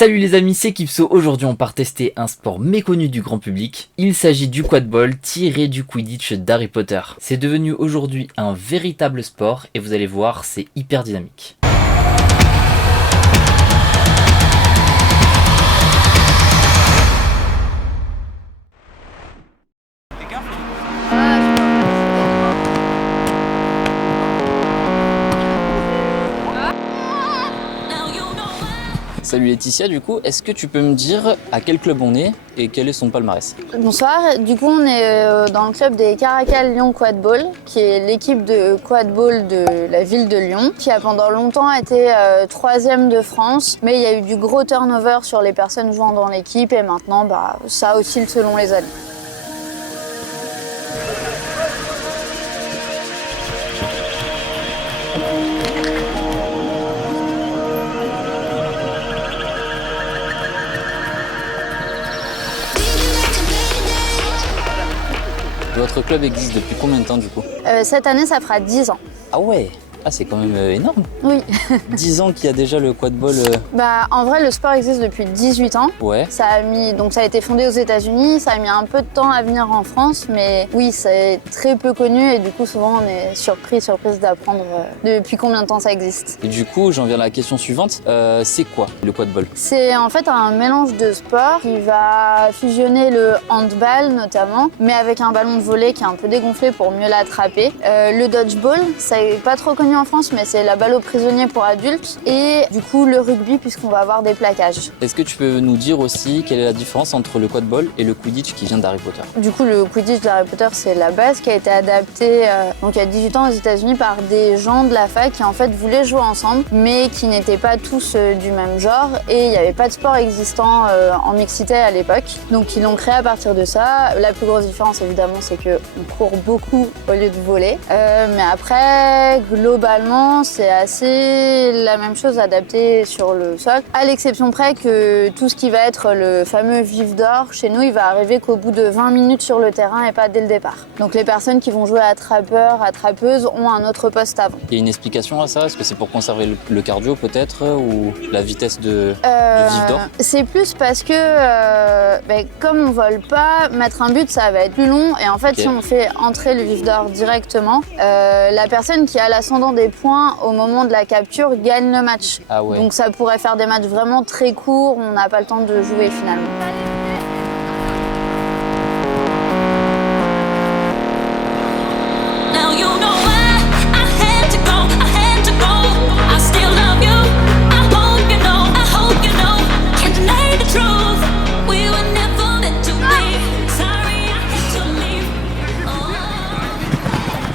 Salut les amis, c'est Kipso. Aujourd'hui on part tester un sport méconnu du grand public. Il s'agit du quadball tiré du Quidditch d'Harry Potter. C'est devenu aujourd'hui un véritable sport et vous allez voir, c'est hyper dynamique. Salut Laetitia, du coup, est-ce que tu peux me dire à quel club on est et quel est son palmarès? Bonsoir, du coup on est dans le club des Caracal Lyon Quadball, qui est l'équipe de quadball de la ville de Lyon, qui a pendant longtemps été 3e de France, mais il y a eu du gros turnover sur les personnes jouant dans l'équipe et maintenant ça oscille selon les années. Votre club existe depuis combien de temps du coup? Cette année ça fera 10 ans. Ah ouais, c'est quand même énorme. Oui. 10 ans qu'il y a déjà le quadball. En vrai le sport existe depuis 18 ans. Ouais. Ça a été fondé aux États-Unis, ça a mis un peu de temps à venir en France, mais oui, c'est très peu connu et du coup souvent on est surprise d'apprendre depuis combien de temps ça existe. Et du coup, j'en viens à la question suivante. C'est quoi le quadball? C'est en fait un mélange de sports qui va fusionner le handball notamment, mais avec un ballon de volley qui est un peu dégonflé pour mieux l'attraper. Le dodgeball, ça n'est pas trop connu en France, mais c'est la balle aux prisonniers pour adultes. Et du coup, le rugby, puisqu'on va avoir des plaquages. Est-ce que tu peux nous dire aussi quelle est la différence entre le quadball et le Quidditch qui vient d'Harry Potter? Du coup, le Quidditch d'Harry Potter, c'est la base qui a été adaptée donc il y a 18 ans aux États-Unis par des gens de la fac qui en fait voulaient jouer ensemble, mais qui n'étaient pas tous du même genre et il n'y avait pas de sport existant en mixité à l'époque. Donc ils l'ont créé à partir de ça. La plus grosse différence évidemment, c'est qu'on court beaucoup au lieu de voler. Mais après, globalement, c'est assez la même chose adaptée sur le sol, à l'exception près que tout ce qui va être le fameux vif d'or, chez nous, il va arriver qu'au bout de 20 minutes sur le terrain et pas dès le départ. Donc les personnes qui vont jouer attrapeurs, attrapeuses ont un autre poste avant. Il y a une explication à ça? Est-ce que c'est pour conserver le cardio peut-être ou la vitesse du vif d'or? C'est plus parce que comme on vole pas, mettre un but ça va être plus long et en fait si on fait entrer le vif d'or directement, la personne qui a l'ascendant des points au moment de la capture gagne le match. Ah ouais. Donc ça pourrait faire des matchs vraiment très courts, on n'a pas le temps de jouer finalement.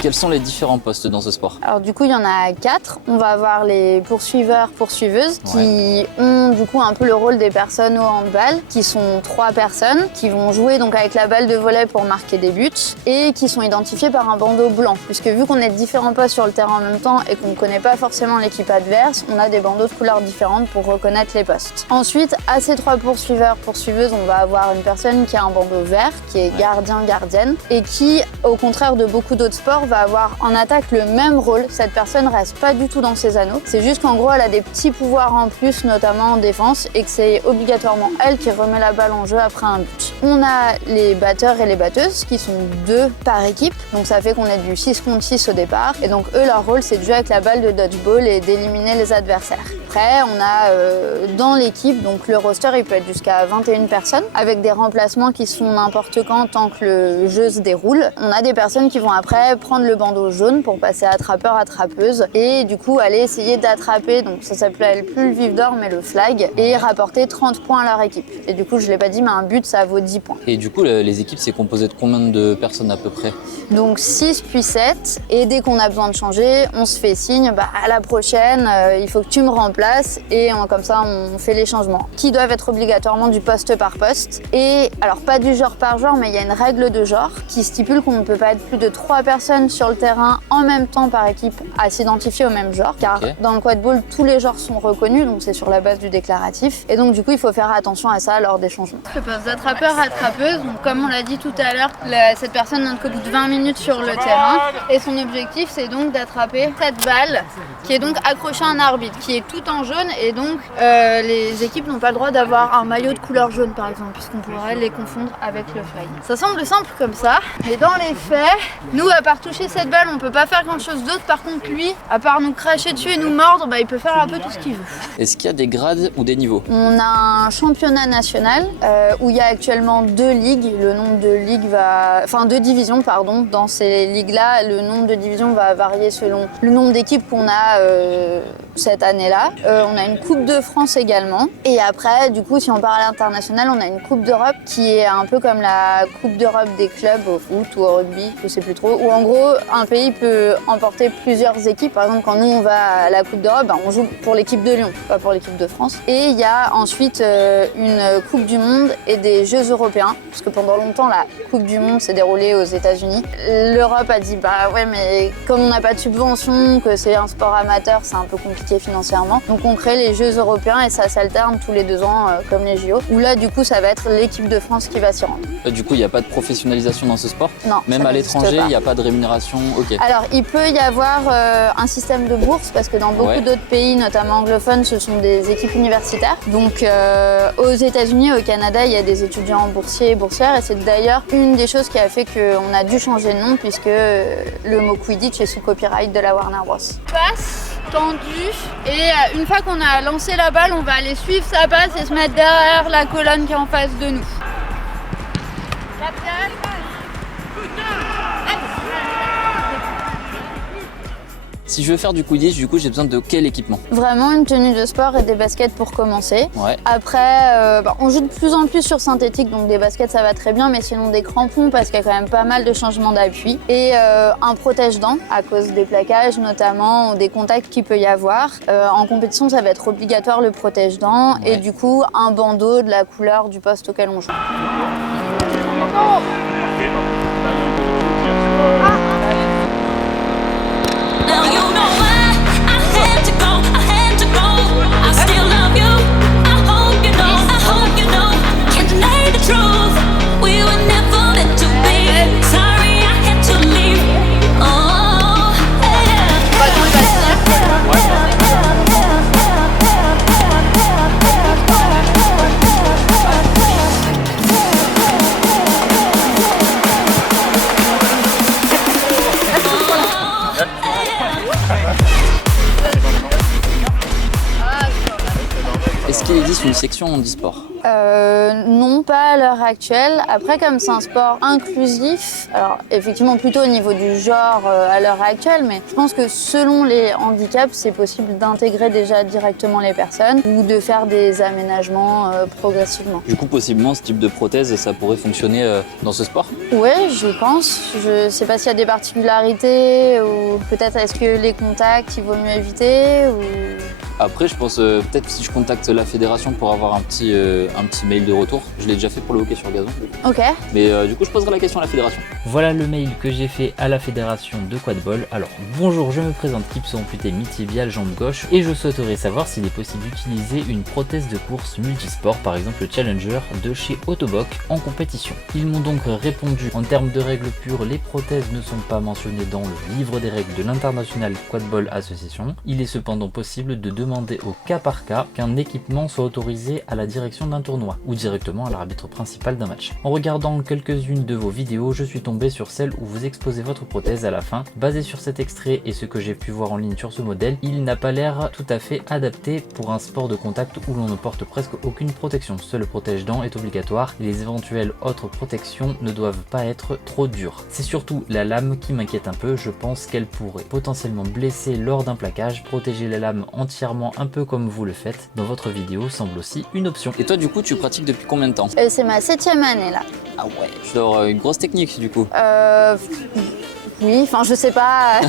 Quels sont les différents postes dans ce sport? Alors du coup il y en a 4. On va avoir les poursuiveurs, poursuiveuses qui ont du coup un peu le rôle des personnes au handball, qui sont 3 personnes qui vont jouer donc avec la balle de volley pour marquer des buts et qui sont identifiées par un bandeau blanc, puisque vu qu'on est différents postes sur le terrain en même temps et qu'on ne connaît pas forcément l'équipe adverse, on a des bandeaux de couleurs différentes pour reconnaître les postes. Ensuite, à ces 3 poursuiveurs, poursuiveuses, on va avoir une personne qui a un bandeau vert, qui est gardien, gardienne, et qui, au contraire de beaucoup d'autres sports, va avoir en attaque le même rôle. Cette personne reste pas du tout dans ses anneaux. C'est juste qu'en gros, elle a des petits pouvoirs en plus, notamment en défense, et que c'est obligatoirement elle qui remet la balle en jeu après un but. On a les batteurs et les batteuses qui sont 2 par équipe. Donc ça fait qu'on est du 6 contre 6 au départ. Et donc eux, leur rôle, c'est de jouer avec la balle de dodgeball et d'éliminer les adversaires. Après, on a dans l'équipe, donc le roster, il peut être jusqu'à 21 personnes, avec des remplacements qui sont n'importe quand tant que le jeu se déroule. On a des personnes qui vont après prendre le bandeau jaune pour passer attrapeur, attrapeuse et du coup aller essayer d'attraper, donc ça s'appelle plus le vif d'or mais le flag, et rapporter 30 points à leur équipe. Et du coup je l'ai pas dit mais un but ça vaut 10 points. Et du coup les équipes c'est composé de combien de personnes à peu près? Donc 6 puis 7 et dès qu'on a besoin de changer on se fait signe, à la prochaine il faut que tu me remplaces et comme ça on fait les changements qui doivent être obligatoirement du poste par poste. Et alors pas du genre par genre mais il y a une règle de genre qui stipule qu'on ne peut pas être plus de 3 personnes sur le terrain en même temps par équipe à s'identifier au même genre, car dans le quadball, tous les genres sont reconnus, donc c'est sur la base du déclaratif. Et donc du coup, il faut faire attention à ça lors des changements. Le poste d'attrapeur-attrapeuse, donc comme on l'a dit tout à l'heure, cette personne n'entre qu'au bout de 20 minutes sur le terrain. Et son objectif, c'est donc d'attraper cette balle qui est donc accrochée à un arbitre, qui est tout en jaune. Et donc, les équipes n'ont pas le droit d'avoir un maillot de couleur jaune, par exemple, puisqu'on pourrait les confondre avec le flag. Ça semble simple comme ça, mais dans les faits, nous, à part toucher cette balle, on peut pas faire grand chose d'autre. Par contre, lui, à part nous cracher dessus et nous mordre, bah, il peut faire un peu tout ce qu'il veut. Est-ce qu'il y a des grades ou des niveaux? On a un championnat national où il y a actuellement 2 ligues. Le nombre de ligues va... Enfin, 2 divisions, pardon. Dans ces ligues-là, le nombre de divisions va varier selon le nombre d'équipes qu'on a cette année-là. On a une Coupe de France également. Et après, du coup, si on parle à l'international, on a une Coupe d'Europe qui est un peu comme la Coupe d'Europe des clubs au foot ou au rugby, je sais plus trop. Où en gros, un pays peut emporter plusieurs équipes. Par exemple, quand nous, on va à la Coupe d'Europe, ben, on joue pour l'équipe de Lyon, pas pour l'équipe de France. Et il y a ensuite une Coupe du Monde et des Jeux européens. Parce que pendant longtemps, la Coupe du Monde s'est déroulée aux États-Unis. L'Europe a dit, bah ouais, mais comme on n'a pas de subvention, que c'est un sport amateur, c'est un peu compliqué financièrement. Donc on crée les Jeux européens et ça s'alterne tous les 2 ans, comme les JO. Où là, du coup, ça va être l'équipe de France qui va s'y rendre. Du coup, il n'y a pas de professionnalisation dans ce sport? Non. Même à l'étranger, il n'y a pas de rémunération? Ok. Alors, il peut y avoir un système de bourse parce que dans beaucoup d'autres pays, notamment anglophones, ce sont des équipes universitaires. Donc, aux États-Unis, au Canada, il y a des étudiants boursiers et boursières. Et c'est d'ailleurs une des choses qui a fait qu'on a dû changer de nom puisque le mot Quidditch est sous copyright de la Warner Bros. Passe tendue et une fois qu'on a lancé la balle, on va aller suivre sa passe et se mettre derrière la colonne qui est en face de nous. Si je veux faire du Quidditch, du coup, j'ai besoin de quel équipement? Vraiment une tenue de sport et des baskets pour commencer. Ouais. Après, on joue de plus en plus sur synthétique, donc des baskets ça va très bien, mais sinon des crampons parce qu'il y a quand même pas mal de changements d'appui. Et un protège-dents à cause des plaquages notamment, ou des contacts qu'il peut y avoir. En compétition, ça va être obligatoire le protège-dents et du coup un bandeau de la couleur du poste auquel on joue. Est-ce qu'il existe une section handisport? Non, pas à l'heure actuelle. Après, comme c'est un sport inclusif, alors effectivement plutôt au niveau du genre à l'heure actuelle, mais je pense que selon les handicaps, c'est possible d'intégrer déjà directement les personnes ou de faire des aménagements progressivement. Du coup, possiblement, ce type de prothèse, ça pourrait fonctionner dans ce sport? Oui, je pense. Je sais pas s'il y a des particularités ou peut-être est-ce que les contacts, il vaut mieux éviter ou... Après, je pense peut-être si je contacte la fédération pour avoir un petit mail de retour. Je l'ai déjà fait pour le hockey sur gazon. Ok. Mais du coup, je poserai la question à la fédération. Voilà le mail que j'ai fait à la fédération de quadball. Alors, bonjour, je me présente, Kipson amputé mi-tibial, jambe gauche, et je souhaiterais savoir s'il est possible d'utiliser une prothèse de course multisport, par exemple le Challenger de chez Autoboc, en compétition. Ils m'ont donc répondu, en termes de règles pures, les prothèses ne sont pas mentionnées dans le livre des règles de l'International Quadball Association. Il est cependant possible de demander au cas par cas qu'un équipement soit autorisé à la direction d'un tournoi ou directement à l'arbitre principal d'un match. En regardant quelques-unes de vos vidéos, je suis tombé sur celle où vous exposez votre prothèse à la fin. Basé sur cet extrait et ce que j'ai pu voir en ligne sur ce modèle, il n'a pas l'air tout à fait adapté pour un sport de contact où l'on ne porte presque aucune protection. Seul le protège-dents est obligatoire et les éventuelles autres protections ne doivent pas être trop dures. C'est surtout la lame qui m'inquiète un peu, je pense qu'elle pourrait potentiellement blesser lors d'un plaquage. Protéger la lame entièrement un peu comme vous le faites dans votre vidéo semble aussi une option. Et toi du coup tu pratiques depuis combien de temps? C'est ma 7e année là. Ah ouais, tu dois avoir une grosse technique du coup. Oui, enfin je sais pas.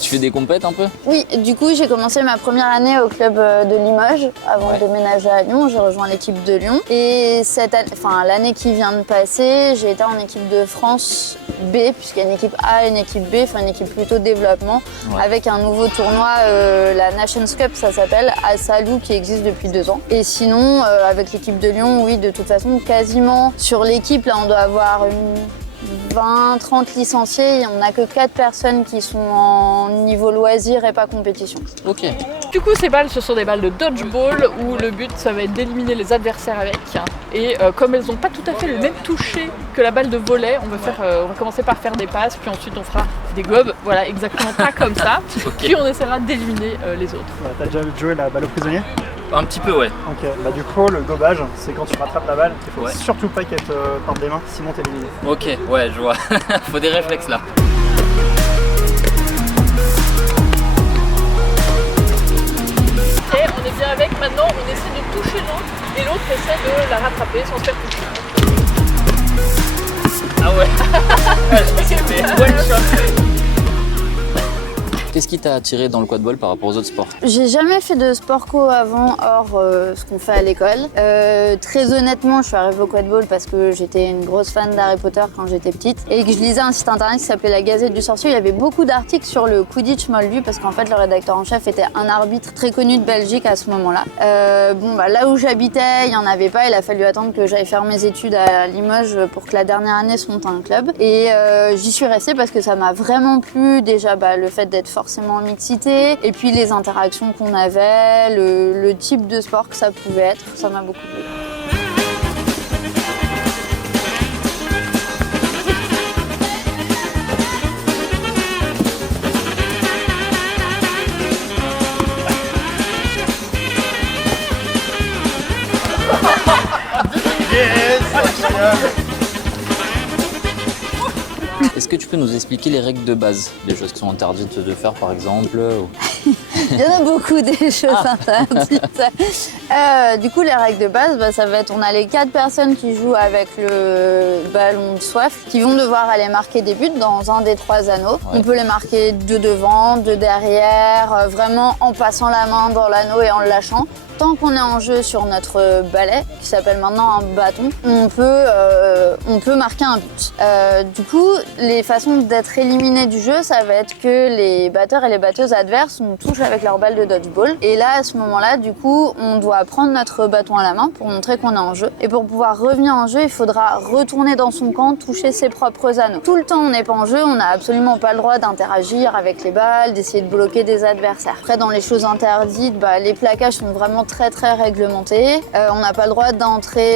Tu fais des compètes un peu? Oui, du coup j'ai commencé ma première année au club de Limoges avant de déménager à Lyon. J'ai rejoint l'équipe de Lyon et l'année qui vient de passer, j'ai été en équipe de France B, puisqu'il y a une équipe A et une équipe B, enfin une équipe plutôt développement, avec un nouveau tournoi, la Nations Cup ça s'appelle, à Salou qui existe depuis 2 ans. Et sinon avec l'équipe de Lyon, oui de toute façon quasiment sur l'équipe là on doit avoir une 20-30 licenciés, on n'a que 4 personnes qui sont en niveau loisir et pas compétition. Ok. Du coup, ces balles, ce sont des balles de dodgeball où le but, ça va être d'éliminer les adversaires avec. Et comme elles n'ont pas tout à fait le même toucher que la balle de volley, on va commencer par faire des passes, puis ensuite on fera des gobes. Voilà, exactement pas comme ça. Puis on essaiera d'éliminer les autres. T'as déjà joué la balle au prisonnier? Un petit peu, ouais. Ok, bah du coup, le gobage, c'est quand tu rattrapes la balle, il faut surtout pas qu'elle te parte des mains, sinon t'es éliminé. Ok, ouais, je vois. Faut des réflexes là. Et on est bien avec, maintenant on essaie de toucher l'autre et l'autre essaie de la rattraper sans se faire toucher. Ah ouais. Je me suis fait one shot. Qu'est-ce qui t'a attiré dans le quadball par rapport aux autres sports? J'ai jamais fait de sport co avant, hors ce qu'on fait à l'école. Très honnêtement, je suis arrivée au quadball parce que j'étais une grosse fan d'Harry Potter quand j'étais petite et que je lisais un site internet qui s'appelait La Gazette du Sorcier. Il y avait beaucoup d'articles sur le Quidditch moldu parce qu'en fait, le rédacteur en chef était un arbitre très connu de Belgique à ce moment-là. Là où j'habitais, il n'y en avait pas. Il a fallu attendre que j'aille faire mes études à Limoges pour que la dernière année se monte un club. Et j'y suis restée parce que ça m'a vraiment plu. Déjà, le fait d'être forcément en mixité et puis les interactions qu'on avait, le type de sport que ça pouvait être, ça m'a beaucoup plu. Est-ce que tu peux nous expliquer les règles de base? Des choses qui sont interdites de faire par exemple Il y en a beaucoup des choses interdites. Du coup, les règles de base, ça va être, on a les 4 personnes qui jouent avec le ballon de soif qui vont devoir aller marquer des buts dans un des 3 anneaux. On peut les marquer de devant, de derrière, vraiment en passant la main dans l'anneau et en le lâchant. Tant qu'on est en jeu sur notre balai, qui s'appelle maintenant un bâton, on peut marquer un but. Du coup, les façons d'être éliminés du jeu, ça va être que les batteurs et les batteuses adverses nous touchent avec leur balle de dodgeball. Et là, à ce moment-là, du coup, on doit prendre notre bâton à la main pour montrer qu'on est en jeu. Et pour pouvoir revenir en jeu, il faudra retourner dans son camp, toucher ses propres anneaux. Tout le temps, on n'est pas en jeu, on n'a absolument pas le droit d'interagir avec les balles, d'essayer de bloquer des adversaires. Après, dans les choses interdites, les plaquages sont vraiment très réglementé. On n'a pas le droit d'entrer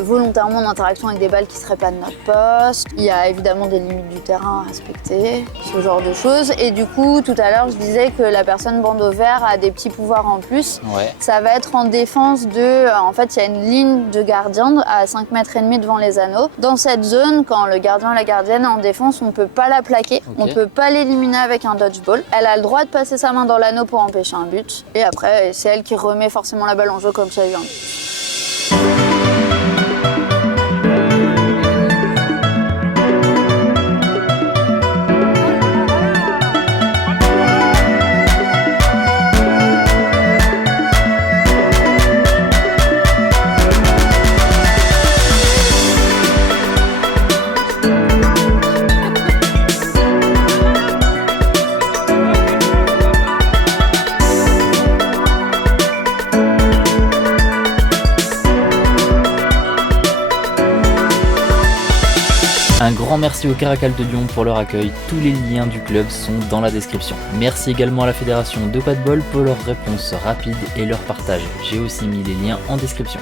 volontairement en interaction avec des balles qui ne seraient pas de notre poste. Il y a évidemment des limites du terrain à respecter, ce genre de choses. Et du coup, tout à l'heure, je disais que la personne bandeau vert a des petits pouvoirs en plus. Ça va être en défense de... En fait, il y a une ligne de gardien à 5,5 mètres devant les anneaux. Dans cette zone, quand le gardien ou la gardienne est en défense, on ne peut pas la plaquer. On ne peut pas l'éliminer avec un dodgeball. Elle a le droit de passer sa main dans l'anneau pour empêcher un but. Et après, c'est elle qui remet forcément la balle en jeu comme ça vient. Un grand merci au Caracal de Lyon pour leur accueil, tous les liens du club sont dans la description. Merci également à la fédération de quadball pour leurs réponses rapides et leur partage, j'ai aussi mis les liens en description.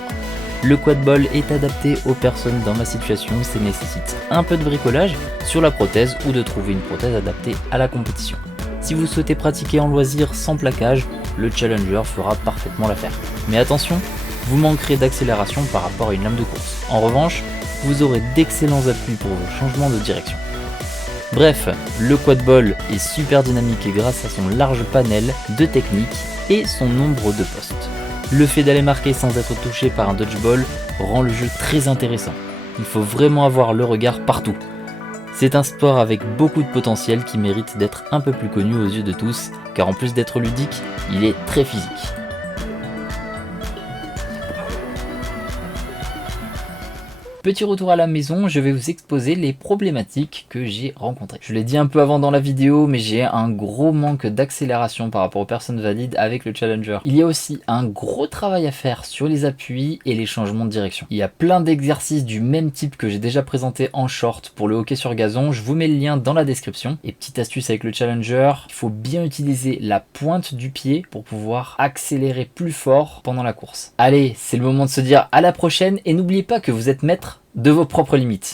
Le quadball est adapté aux personnes dans ma situation, ça nécessite un peu de bricolage sur la prothèse ou de trouver une prothèse adaptée à la compétition. Si vous souhaitez pratiquer en loisir sans plaquage, le Challenger fera parfaitement l'affaire. Mais attention, vous manquerez d'accélération par rapport à une lame de course. En revanche, vous aurez d'excellents appuis pour vos changements de direction. Bref, le quadball est super dynamique grâce à son large panel de techniques et son nombre de postes. Le fait d'aller marquer sans être touché par un dodgeball rend le jeu très intéressant. Il faut vraiment avoir le regard partout. C'est un sport avec beaucoup de potentiel qui mérite d'être un peu plus connu aux yeux de tous, car en plus d'être ludique, il est très physique. Petit retour à la maison, je vais vous exposer les problématiques que j'ai rencontrées. Je l'ai dit un peu avant dans la vidéo, mais j'ai un gros manque d'accélération par rapport aux personnes valides avec le Challenger. Il y a aussi un gros travail à faire sur les appuis et les changements de direction. Il y a plein d'exercices du même type que j'ai déjà présenté en short pour le hockey sur gazon, je vous mets le lien dans la description. Et petite astuce avec le Challenger, il faut bien utiliser la pointe du pied pour pouvoir accélérer plus fort pendant la course. Allez, c'est le moment de se dire à la prochaine et n'oubliez pas que vous êtes maître de vos propres limites.